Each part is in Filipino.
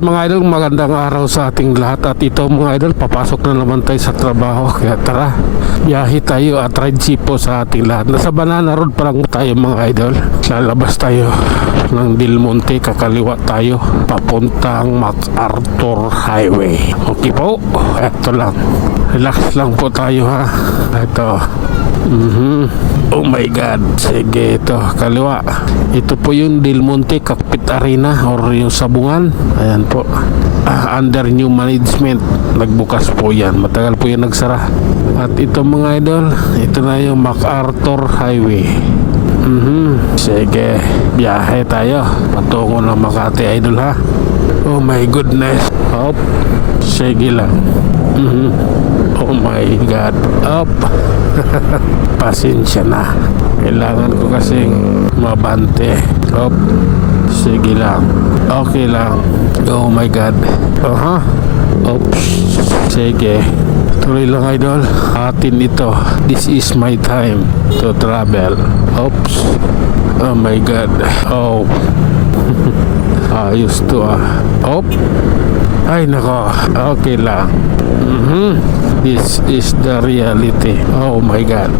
Alright mga idol, magandang araw sa ating lahat. At ito mga idol, papasok na naman tayo sa trabaho. Kaya tara, biyahe tayo at ride jeep po sa ating lahat. Nasa Banana Road pa lang tayo mga idol. Lalabas tayo ng Del Monte, kakaliwa tayo papuntang MacArthur Highway. Okay po, eto lang. Relax lang po tayo ha. Ito. Oh my God. Sige, ito kaliwa. Ito po yung Del Monte Cockpit Arena or yung Sabungan. Ayan po. Under new management. Nagbukas po yan. Matagal po yan nagsara. At ito mga idol, ito na yung MacArthur Highway. Sige, biyahe tayo patungo ng Makati idol ha. Oh my goodness. Hop. Sige lang. Oh my God. Up. Pasensya na. Kailangan ko kasing mabante. Up. Sige lang. Okay lang. Oh my God. Oops. Sige. Tuloy lang idol. Atin ito. This is my time to travel. Oops. Oh my God. Oh. Ayos to Op. Ay nako. Okay lang. This is the reality. Oh my God.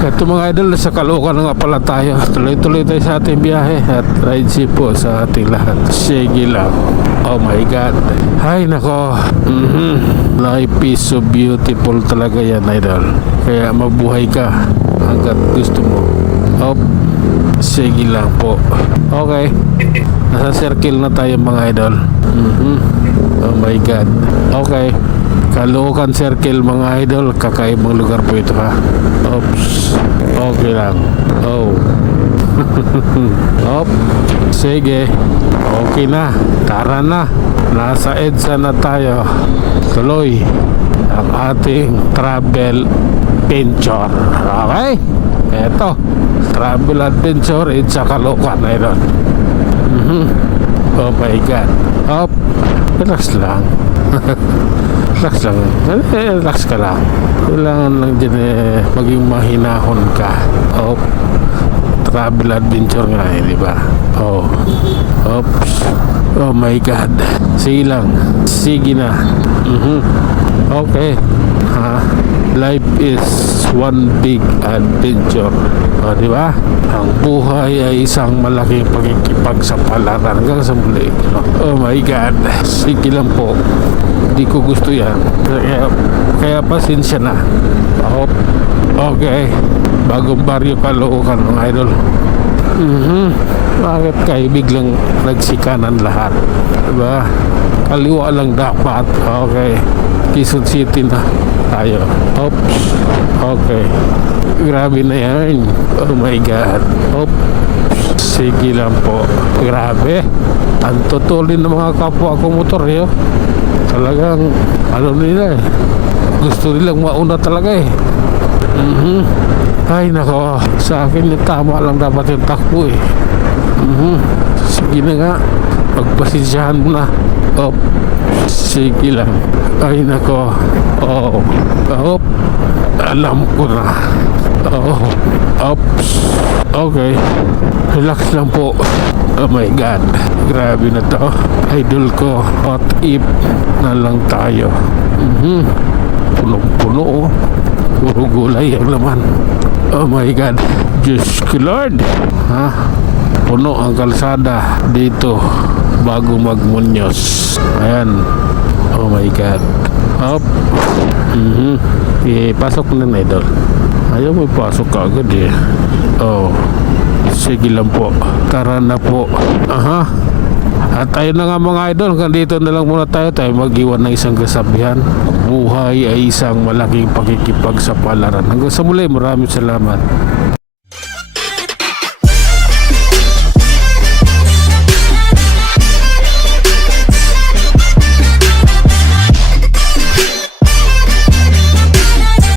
Ito mga idol, sa Caloocan na nga pala tayo. Tuloy-tuloy tayo sa ating biyahe at ride jeep po sa ating lahat. Sige lang. Oh my God. Ay nako. Life is so beautiful talaga yan idol. Kaya mabuhay ka hanggat gusto mo. Op. Sige lang po. Okay. Nasa circle na tayo mga idol. Oh my God. Okay. Caloocan Circle mga idol. Kakaibang lugar po ito ha. Oops. Okay lang. Oh. Op. Sige. Okay na. Tara na. Nasa EDSA na tayo. Tuloy ang ating travel adventure. Okay? Eto. Travel adventure sa Caloocan idol. Oh my God. Up. Relax lang. Relax lang. Relax ka lang. Kailangan lang dyan maging mahinahon ka. Oh. Travel adventure nga di ba? Oh. Oops. Oh my God. Sige lang. Sige na. Okay. Life is one big adventure. Di ba? Ang buhay ay isang malaking pakikipagsapalaran hanggang sa muli. Oh my God. Sige lang po. Hindi ko gusto yan. Kaya pasensya na. Okay. Bagong baryo Caloocan mga idol. Bakit kayo biglang nagsikanan lahat? Diba? Kaliwa lang dapat. Okay. Quezon City na tayo. Oops. Okay. Grabe na yan. Oh my God. Oops. Sige lang po. Grabe. Ang tutulin ng mga kapwa ko motor talagang ano nila gusto nilang mauna talaga Ay nako. Sa akin yung tama lang dapat yung takbo Sige na nga. Pagpasensyahan mo na. Op. Sige lang. Ay nako. Oh. Op. Alam ko na. Oh. Ops. Okay. Relax lang po. Oh my God. Grabe na to. Idol ko. What if na lang tayo. Punong-puno Puro gulay ang laman. Oh my God. Diyos ko Lord. Puno ang kalsada dito bago magmunyos. Ayan. Oh my God. Up. Pasok na na idol. Ayaw mo pasok ka agad Oh. Sige lang po. Tara na po. At ayun na nga mga idol, hanggang dito na lang muna tayo mag-iwan ng isang kasabihan. Buhay ay isang malaking pakikipagsapalaran. Hanggang sa muli, maraming salamat.